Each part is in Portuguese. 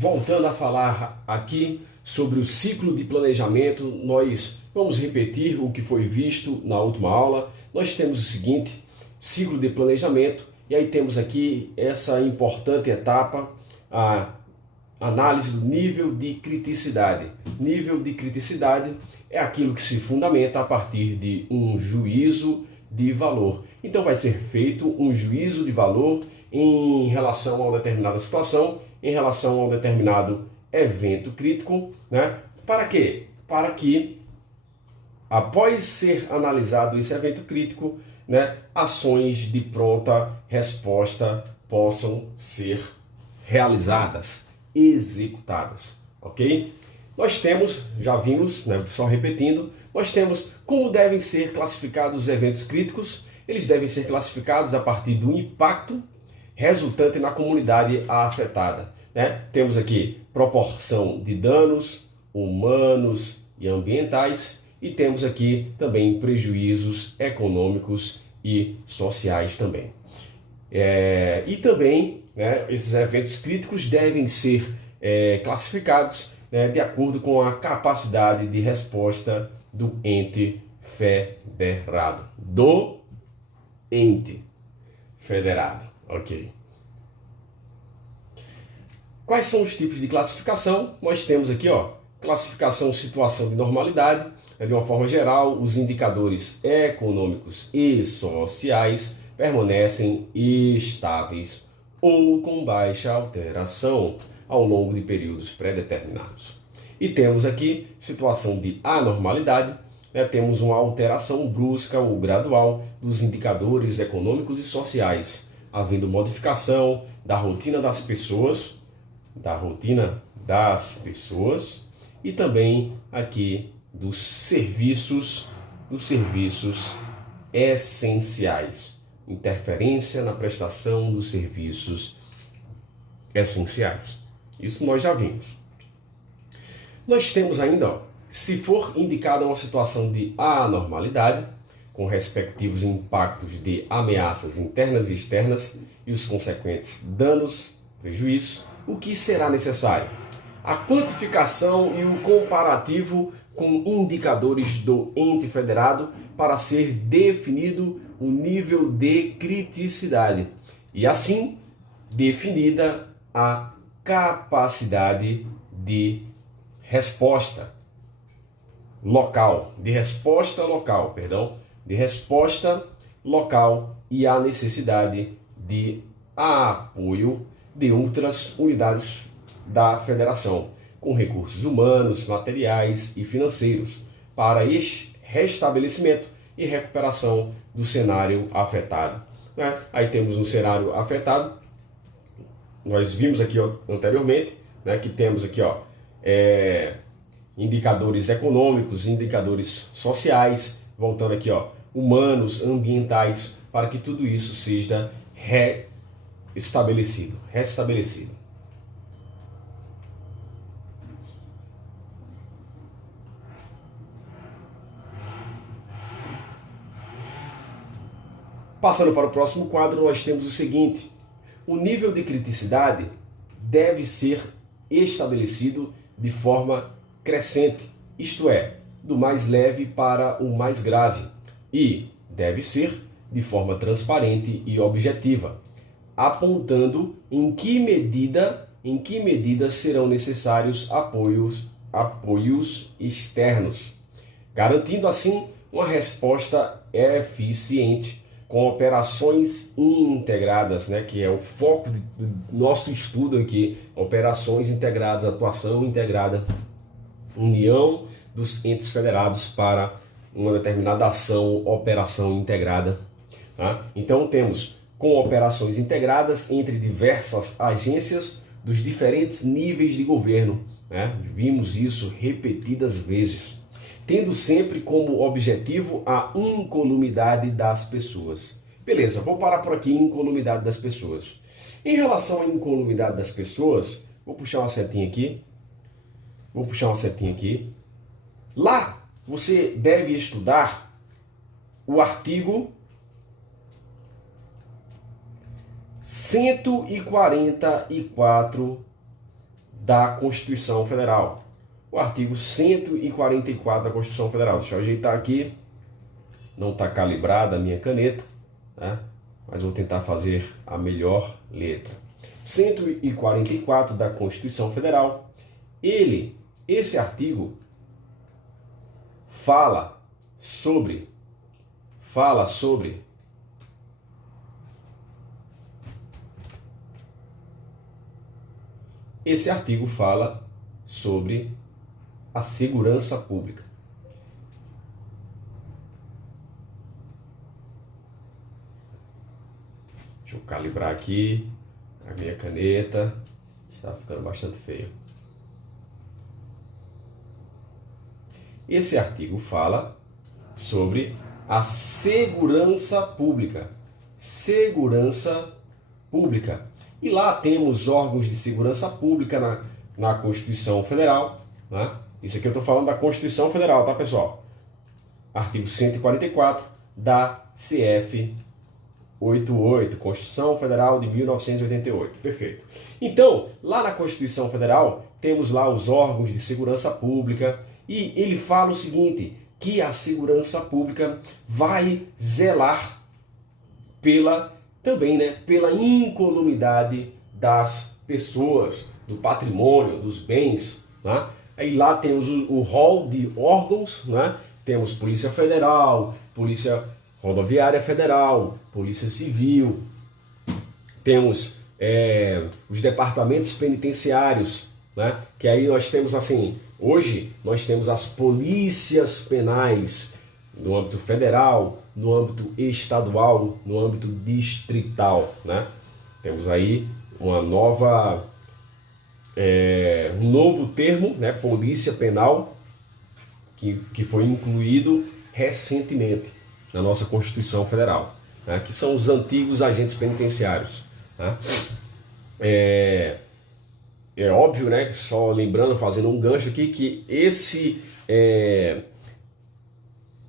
voltando a falar aqui sobre o ciclo de planejamento, nós vamos repetir o que foi visto na última aula. Nós temos o seguinte, ciclo de planejamento, e aí temos aqui essa importante etapa, a análise do nível de criticidade. Nível de criticidade é aquilo que se fundamenta a partir de um juízo de valor. Então vai ser feito um juízo de valor em relação a uma determinada situação, em relação a um determinado evento crítico, né? Para quê? Para que, após ser analisado esse evento crítico, né, ações de pronta resposta possam ser realizadas, executadas, ok? Nós temos, já vimos, né, só repetindo, nós temos como devem ser classificados os eventos críticos. Eles devem ser classificados a partir do impacto resultante na comunidade afetada, né? Temos aqui proporção de danos humanos e ambientais e temos aqui também prejuízos econômicos e sociais também. E também, né, esses eventos críticos devem ser classificados, né, de acordo com a capacidade de resposta do ente federado. Do ente federado, ok. Quais são os tipos de classificação? Nós temos aqui, ó, classificação situação de normalidade, de uma forma geral, os indicadores econômicos e sociais permanecem estáveis ou com baixa alteração ao longo de períodos pré-determinados. E temos aqui situação de anormalidade, né? Temos uma alteração brusca ou gradual dos indicadores econômicos e sociais, havendo modificação da rotina das pessoas, e também aqui dos serviços essenciais, interferência na prestação dos serviços essenciais. Isso nós já vimos. Nós temos ainda, ó, se for indicada uma situação de anormalidade, com respectivos impactos de ameaças internas e externas e os consequentes danos, prejuízos, o que será necessário? A quantificação e o comparativo com indicadores do ente federado para ser definido o nível de criticidade e assim definida a capacidade de resposta local, de resposta local e a necessidade de apoio de outras unidades da federação, com recursos humanos, materiais e financeiros, para restabelecimento e recuperação do cenário afetado. Né? Aí temos um cenário afetado, nós vimos aqui anteriormente, né, que temos aqui indicadores econômicos, indicadores sociais, voltando aqui, humanos, ambientais, para que tudo isso seja restabelecido. Passando para o próximo quadro, nós temos o seguinte: o nível de criticidade deve ser estabelecido de forma crescente, isto é, do mais leve para o mais grave, e deve ser de forma transparente e objetiva, apontando em que medida serão necessários apoios externos, garantindo assim uma resposta eficiente com operações integradas, né, que é o foco do nosso estudo aqui, operações integradas, atuação integrada, união dos entes federados para uma determinada ação, operação integrada. Tá? Então temos com operações integradas entre diversas agências dos diferentes níveis de governo, né? Vimos isso repetidas vezes, tendo sempre como objetivo a incolumidade das pessoas. Beleza, vou parar por aqui, incolumidade das pessoas. Em relação à incolumidade das pessoas, vou puxar uma setinha aqui. Lá você deve estudar o artigo 144 da Constituição Federal. O artigo 144 da Constituição Federal. Deixa eu ajeitar aqui. Não está calibrada a minha caneta, né? Mas vou tentar fazer a melhor letra. 144 da Constituição Federal. Esse artigo fala sobre esse artigo fala sobre a segurança pública. Deixa eu calibrar aqui a minha caneta. Está ficando bastante feio. Esse artigo fala sobre a segurança pública. Segurança pública. E lá temos órgãos de segurança pública na Constituição Federal, né? Isso aqui eu estou falando da Constituição Federal, tá, pessoal? Artigo 144 da CF 88, Constituição Federal de 1988. Perfeito. Então, lá na Constituição Federal, temos lá os órgãos de segurança pública e ele fala o seguinte, que a segurança pública vai zelar pela incolumidade das pessoas, do patrimônio, dos bens, né? Aí lá temos o rol de órgãos, né? Temos Polícia Federal, Polícia Rodoviária Federal, Polícia Civil, temos os departamentos penitenciários, né? Que aí nós temos assim, hoje nós temos as polícias penais no âmbito federal, no âmbito estadual, no âmbito distrital, né? Temos aí um novo termo, né? Polícia Penal, que foi incluído recentemente na nossa Constituição Federal, né? Que são os antigos agentes penitenciários, né? É óbvio, né? Só lembrando, fazendo um gancho aqui, que esse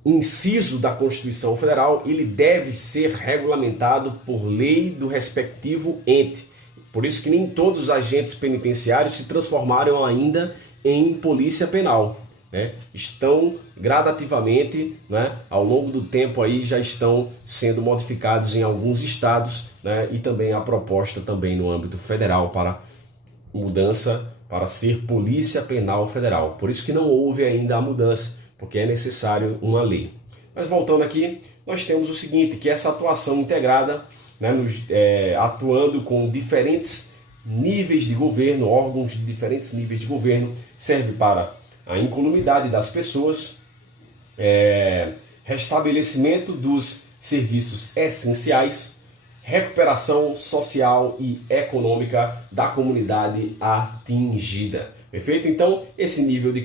inciso da Constituição Federal, ele deve ser regulamentado por lei do respectivo ente. Por isso que nem todos os agentes penitenciários se transformaram ainda em polícia penal, né? Estão gradativamente, né, ao longo do tempo aí já estão sendo modificados em alguns estados, né, e também a proposta também no âmbito federal para mudança para ser Polícia Penal Federal. Por isso que não houve ainda a mudança, porque é necessário uma lei. Mas voltando aqui, nós temos o seguinte, que essa atuação integrada, né, atuando com diferentes níveis de governo, órgãos de diferentes níveis de governo, serve para a incolumidade das pessoas, restabelecimento dos serviços essenciais, recuperação social e econômica da comunidade atingida. Perfeito? Então, esse nível de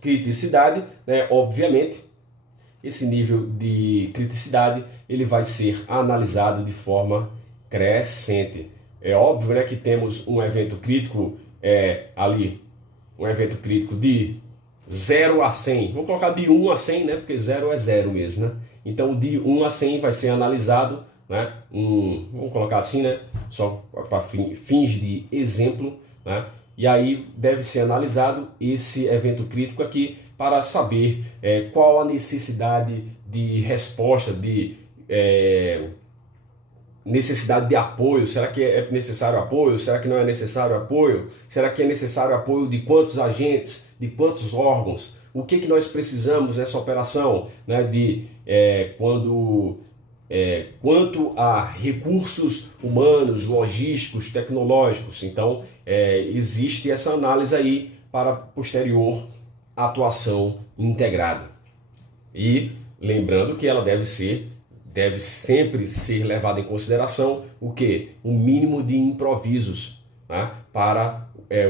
criticidade, né, obviamente, esse nível de criticidade, ele vai ser analisado de forma crescente. É óbvio, né, que temos um evento crítico ali, um evento crítico de 0 a 100. Vou colocar de 1 a 100, né, porque 0 é 0 mesmo, né? Então, de 1 a 100 vai ser analisado, né, vamos colocar assim, né, só para fins de exemplo, né? E aí deve ser analisado esse evento crítico aqui para saber qual a necessidade de resposta, necessidade de apoio. Será que é necessário apoio? Será que não é necessário apoio? Será que é necessário apoio de quantos agentes, de quantos órgãos? O que nós precisamos nessa operação, né, quanto a recursos humanos, logísticos, tecnológicos. Então, existe essa análise aí para posterior atuação integrada. E lembrando que ela deve sempre ser levada em consideração o quê? O mínimo de improvisos, né, para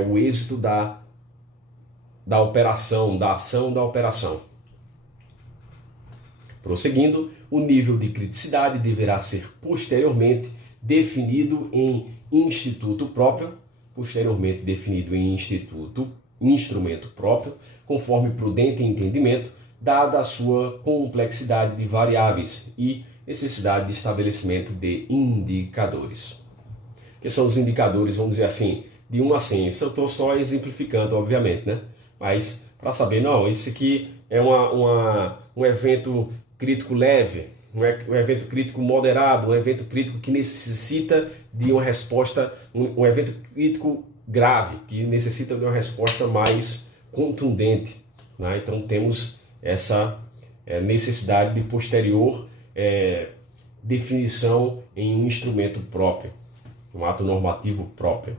o êxito da operação, da ação da operação. Prosseguindo, o nível de criticidade deverá ser posteriormente definido em instrumento próprio, conforme prudente entendimento, dada a sua complexidade de variáveis e necessidade de estabelecimento de indicadores. O que são os indicadores, vamos dizer assim, de 1 a 100. Isso eu estou só exemplificando, obviamente, né? Mas para saber, não, esse aqui é um evento crítico leve, um evento crítico moderado, um evento crítico que necessita de uma resposta, um evento crítico grave, que necessita de uma resposta mais contundente, né? Então temos essa necessidade de posterior definição em um instrumento próprio, um ato normativo próprio.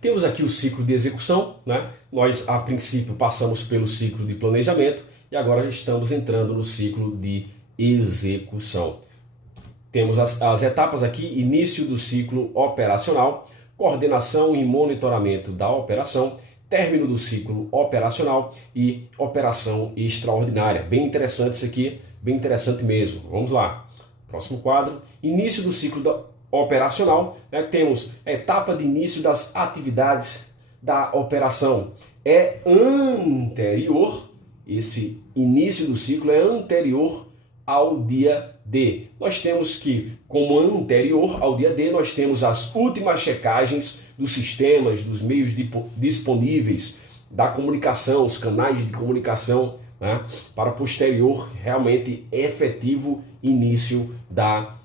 Temos aqui o ciclo de execução, né? Nós, a princípio, passamos pelo ciclo de planejamento e agora estamos entrando no ciclo de execução. Temos as etapas aqui: início do ciclo operacional, coordenação e monitoramento da operação, término do ciclo operacional e operação extraordinária. Bem interessante isso aqui, bem interessante mesmo. Vamos lá. Próximo quadro: início do ciclo operacional, né? Temos a etapa de início das atividades da operação. É anterior, esse início do ciclo é anterior ao dia D. Nós temos que, como anterior ao dia D, nós temos as últimas checagens dos sistemas, dos meios disponíveis, da comunicação, os canais de comunicação, né? Para posterior, realmente efetivo início da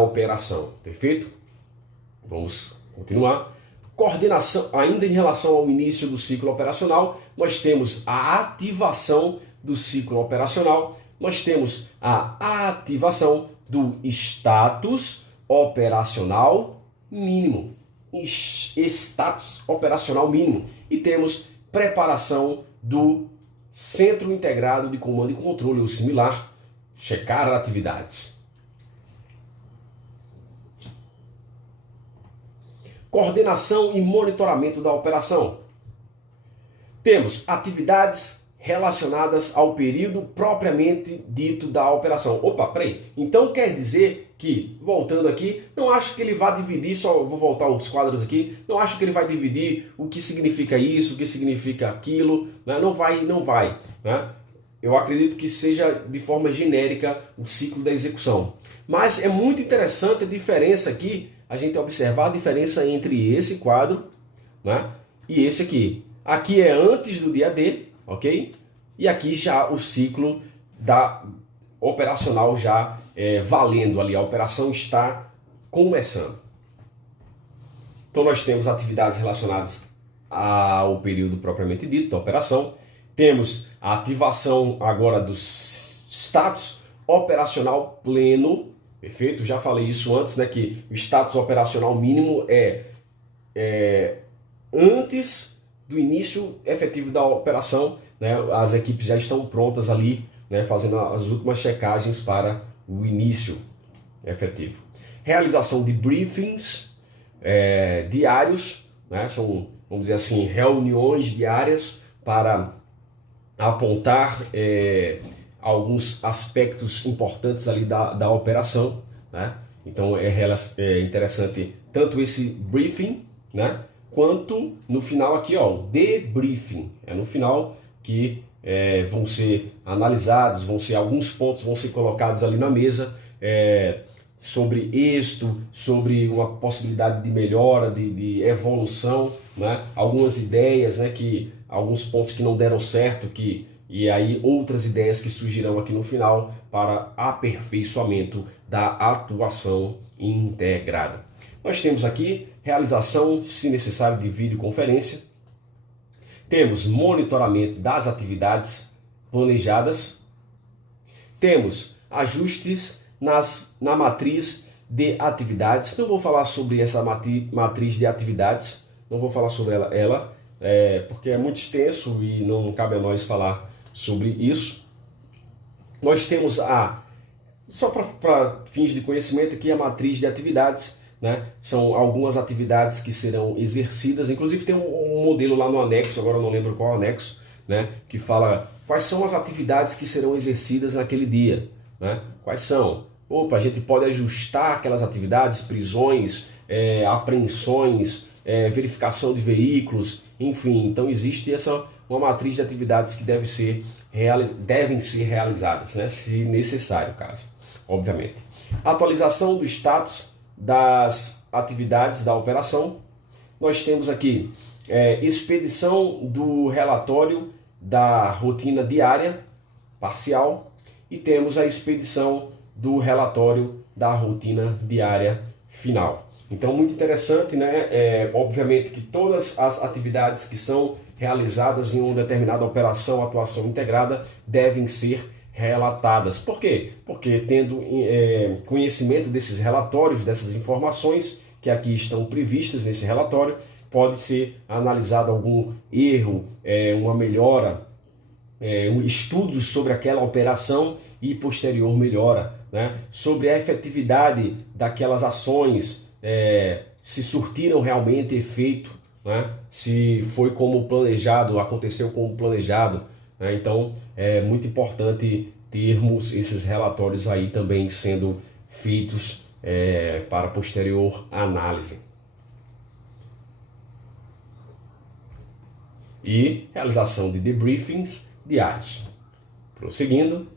operação. Perfeito? Vamos continuar. Coordenação, ainda em relação ao início do ciclo operacional, nós temos a ativação do ciclo operacional, nós temos a ativação do status operacional mínimo. Status operacional mínimo. E temos preparação do Centro Integrado de Comando e Controle, ou similar, checar atividades. Coordenação e monitoramento da operação. Temos atividades relacionadas ao período propriamente dito da operação. Opa, peraí. Então quer dizer que, voltando aqui, não acho que ele vai dividir, só vou voltar os quadros aqui, não acho que ele vai dividir o que significa isso, o que significa aquilo, né? Não vai. Né? Eu acredito que seja de forma genérica o ciclo da execução. Mas é muito interessante a diferença aqui, a gente observar a diferença entre esse quadro, né, e esse aqui. Aqui é antes do dia D, ok? E aqui já o ciclo da operacional já valendo ali, a operação está começando. Então nós temos atividades relacionadas ao período propriamente dito da operação. Temos a ativação agora do status operacional pleno. Perfeito? Já falei isso antes, né? Que o status operacional mínimo é antes do início efetivo da operação, né? As equipes já estão prontas ali, né? Fazendo as últimas checagens para o início efetivo. Realização de briefings diários, né? São, vamos dizer assim, reuniões diárias para apontar alguns aspectos importantes ali da operação, né? Então é interessante tanto esse briefing, né, quanto no final aqui, ó, o debriefing. É no final que vão ser analisados, alguns pontos vão ser colocados ali na mesa sobre êxito, sobre uma possibilidade de melhora, de evolução, né? Algumas ideias, né, alguns pontos que não deram certo, e aí outras ideias que surgirão aqui no final para aperfeiçoamento da atuação integrada. Nós temos aqui realização, se necessário, de videoconferência. Temos monitoramento das atividades planejadas. Temos ajustes na matriz de atividades. Não vou falar sobre essa matriz de atividades, não vou falar sobre ela porque é muito extenso e não cabe a nós falar sobre isso. Nós temos só para fins de conhecimento aqui, a matriz de atividades, né? São algumas atividades que serão exercidas, inclusive tem um modelo lá no anexo, agora eu não lembro qual anexo, né? Que fala quais são as atividades que serão exercidas naquele dia, né? Quais são? Opa, a gente pode ajustar aquelas atividades, prisões, apreensões, verificação de veículos, enfim. Então existe uma matriz de atividades que devem ser realizadas, né? Se necessário, caso, obviamente. Atualização do status das atividades da operação. Nós temos aqui expedição do relatório da rotina diária parcial e temos a expedição do relatório da rotina diária final. Então, muito interessante, né? Obviamente que todas as atividades que são realizadas em uma determinada operação, atuação integrada, devem ser relatadas. Por quê? Porque tendo conhecimento desses relatórios, dessas informações que aqui estão previstas nesse relatório, pode ser analisado algum erro, uma melhora, estudos sobre aquela operação e posterior melhora, né? Sobre a efetividade daquelas ações, se surtiram realmente efeito, né? Se foi como planejado, aconteceu como planejado, né? Então é muito importante termos esses relatórios aí também sendo feitos para posterior análise. E realização de debriefings diários. Prosseguindo,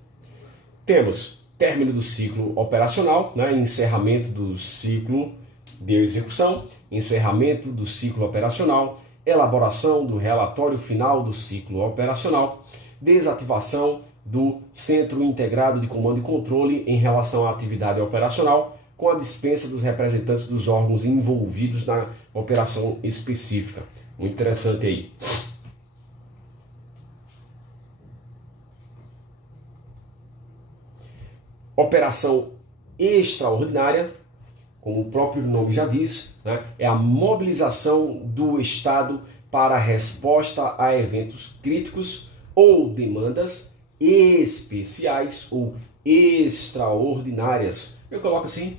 temos término do ciclo operacional, né? Encerramento do ciclo de execução, encerramento do ciclo operacional, elaboração do relatório final do ciclo operacional, desativação do Centro Integrado de Comando e Controle em relação à atividade operacional, com a dispensa dos representantes dos órgãos envolvidos na operação específica. Muito interessante aí. Operação extraordinária, como o próprio nome já diz, né, é a mobilização do Estado para a resposta a eventos críticos ou demandas especiais ou extraordinárias. Eu coloco assim,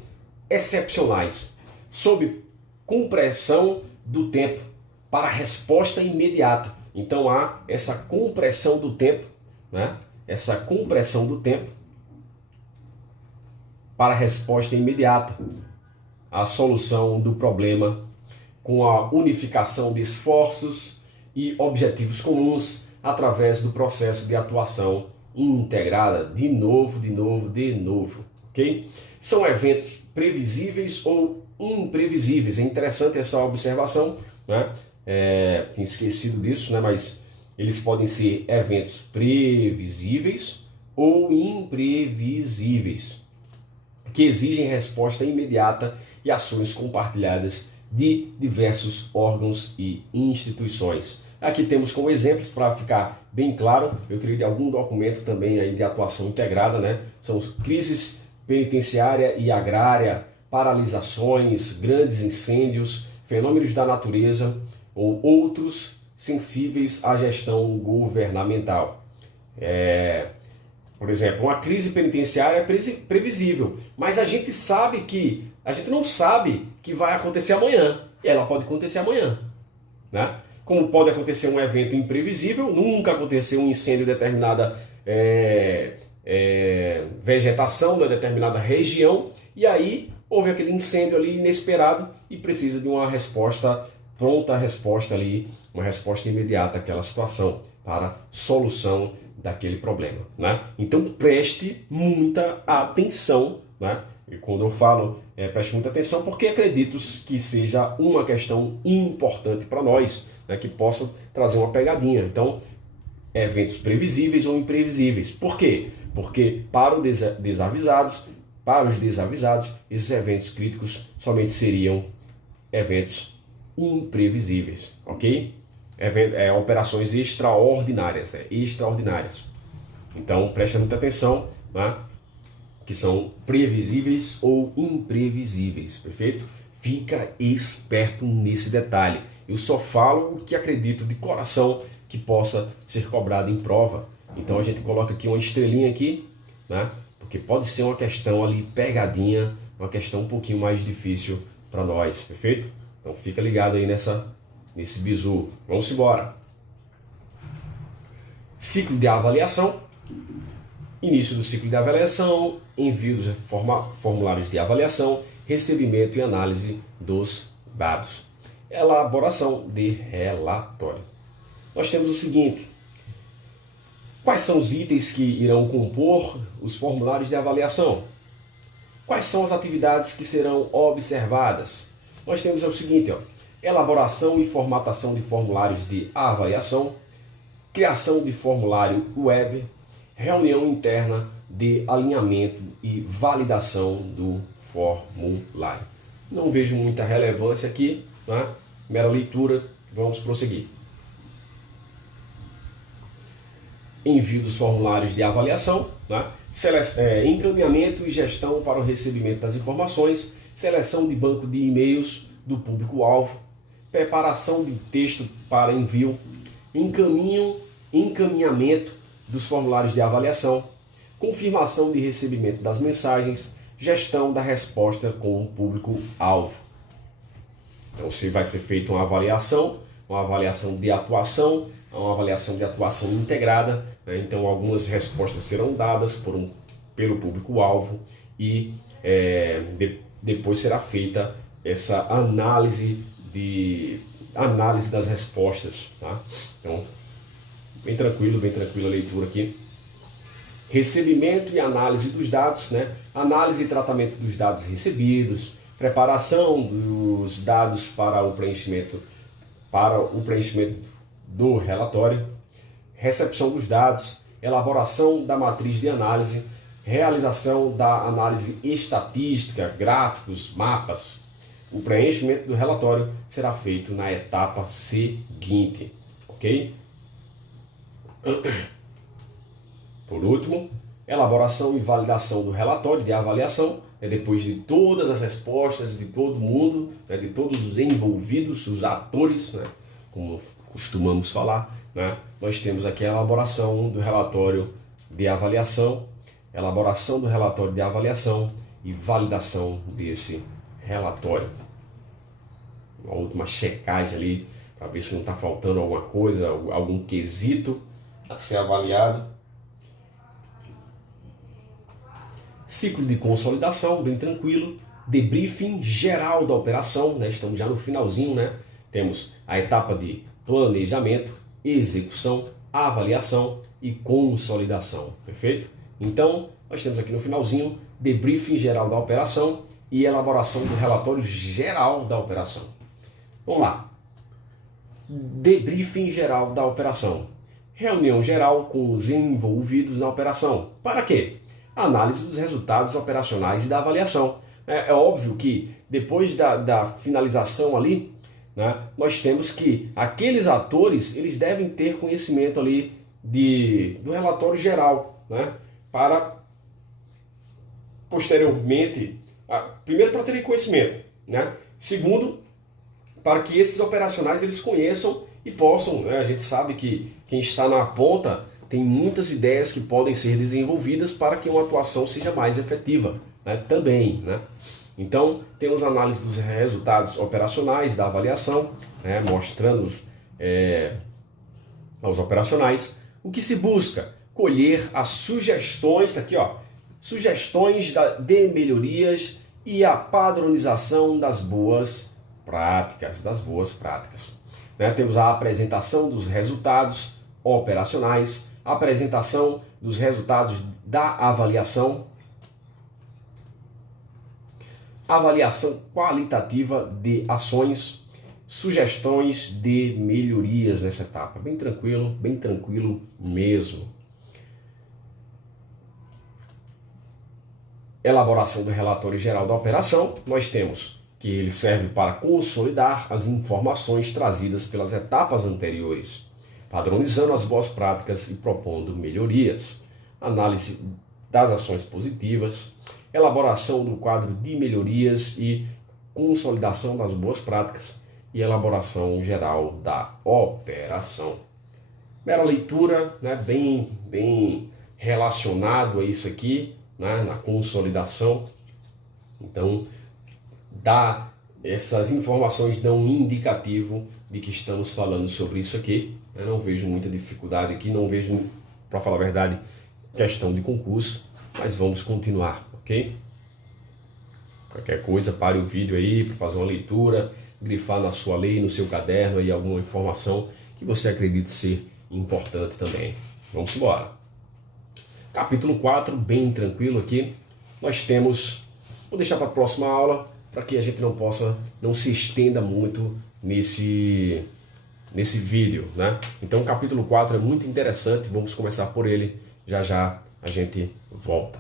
excepcionais, sob compressão do tempo para resposta imediata. Então há essa compressão do tempo, né? Essa compressão do tempo para resposta imediata, a solução do problema com a unificação de esforços e objetivos comuns através do processo de atuação integrada, de novo, ok? São eventos previsíveis ou imprevisíveis. É interessante essa observação, né? Tinha esquecido disso, né? Mas eles podem ser eventos previsíveis ou imprevisíveis, que exigem resposta imediata e ações compartilhadas de diversos órgãos e instituições. Aqui temos como exemplos, para ficar bem claro, eu tirei de algum documento também aí de atuação integrada, né? São crises penitenciária e agrária, paralisações, grandes incêndios, fenômenos da natureza ou outros sensíveis à gestão governamental. Por exemplo, uma crise penitenciária é previsível, mas a gente não sabe que vai acontecer amanhã, e ela pode acontecer amanhã, né? Como pode acontecer um evento imprevisível, nunca aconteceu um incêndio em determinada vegetação da determinada região, e aí houve aquele incêndio ali inesperado e precisa de uma resposta, pronta resposta ali, uma resposta imediata àquela situação para solução daquele problema, né? Então preste muita atenção, né? E quando eu falo preste muita atenção, porque acredito que seja uma questão importante para nós, né? Que possa trazer uma pegadinha. Então, eventos previsíveis ou imprevisíveis. Por quê? Porque para os desavisados, esses eventos críticos somente seriam eventos imprevisíveis, ok? Operações extraordinárias, extraordinárias. Então, preste muita atenção, né? Que são previsíveis ou imprevisíveis, perfeito? Fica esperto nesse detalhe. Eu só falo o que acredito de coração que possa ser cobrado em prova. Então a gente coloca aqui uma estrelinha aqui, né? Porque pode ser uma questão ali pegadinha, uma questão um pouquinho mais difícil para nós, perfeito? Então fica ligado aí nesse bizu. Vamos embora. Ciclo de avaliação. Início do ciclo de avaliação, envio dos formulários de avaliação, recebimento e análise dos dados. Elaboração de relatório. Nós temos o seguinte: quais são os itens que irão compor os formulários de avaliação? Quais são as atividades que serão observadas? Nós temos o seguinte, ó, elaboração e formatação de formulários de avaliação, criação de formulário web, reunião interna de alinhamento e validação do formulário. Não vejo muita relevância aqui, né? Mera leitura, vamos prosseguir. Envio dos formulários de avaliação, né? Encaminhamento e gestão para o recebimento das informações, seleção de banco de e-mails do público-alvo, preparação de texto para envio, encaminhamento dos formulários de avaliação, confirmação de recebimento das mensagens, gestão da resposta com o público-alvo. Então, se vai ser feita uma avaliação de atuação, uma avaliação de atuação integrada, né? Então algumas respostas serão dadas pelo público-alvo e depois será feita essa análise das respostas, tá? Então, bem tranquilo a leitura aqui. Recebimento e análise dos dados, né? Análise e tratamento dos dados recebidos, preparação dos dados para o preenchimento do relatório, recepção dos dados, elaboração da matriz de análise, realização da análise estatística, gráficos, mapas. O preenchimento do relatório será feito na etapa seguinte, ok? Por último, elaboração e validação do relatório de avaliação, depois de todas as respostas de todo mundo, né, de todos os envolvidos, os atores, né, como costumamos falar, né, nós temos aqui a elaboração do relatório de avaliação, e validação desse relatório. Uma última checagem ali, para ver se não está faltando alguma coisa, algum quesito a ser avaliado. Ciclo de consolidação, bem tranquilo. Debriefing geral da operação, né? Estamos já no finalzinho, né? Temos a etapa de planejamento, execução, avaliação e consolidação, perfeito? Então, nós temos aqui no finalzinho debriefing geral da operação e elaboração do relatório geral da operação. Vamos lá. Debriefing geral da operação. Reunião geral com os envolvidos na operação. Para quê? Análise dos resultados operacionais e da avaliação. É óbvio que depois da finalização ali, né, nós temos que aqueles atores eles devem ter conhecimento ali do relatório geral, né, para posteriormente, primeiro para terem conhecimento, né, segundo para que esses operacionais eles conheçam e possam, né, a gente sabe que quem está na ponta tem muitas ideias que podem ser desenvolvidas para que uma atuação seja mais efetiva, né, também, né? Então, temos análise dos resultados operacionais da avaliação, né, mostrando aos operacionais o que se busca, colher as sugestões, aqui ó, sugestões de melhorias e a padronização das boas práticas, né? Temos a apresentação dos resultados operacionais, apresentação dos resultados da avaliação, avaliação qualitativa de ações, sugestões de melhorias nessa etapa. Bem tranquilo mesmo. Elaboração do relatório geral da operação, nós temos que ele serve para consolidar as informações trazidas pelas etapas anteriores, padronizando as boas práticas e propondo melhorias. Análise das ações positivas, elaboração do quadro de melhorias e consolidação das boas práticas e elaboração geral da operação. Mera leitura, né, bem relacionado a isso aqui, né, na consolidação. Então, essas informações dão um indicativo de que estamos falando sobre isso aqui. Eu não vejo muita dificuldade aqui, não vejo, para falar a verdade, questão de concurso, mas vamos continuar, ok? Qualquer coisa, pare o vídeo aí para fazer uma leitura, grifar na sua lei, no seu caderno aí alguma informação que você acredite ser importante também. Vamos embora. Capítulo 4, bem tranquilo aqui, nós temos vou deixar para a próxima aula, para que a gente não se estenda muito nesse vídeo, né? Então o capítulo 4 é muito interessante, vamos começar por ele, já já a gente volta.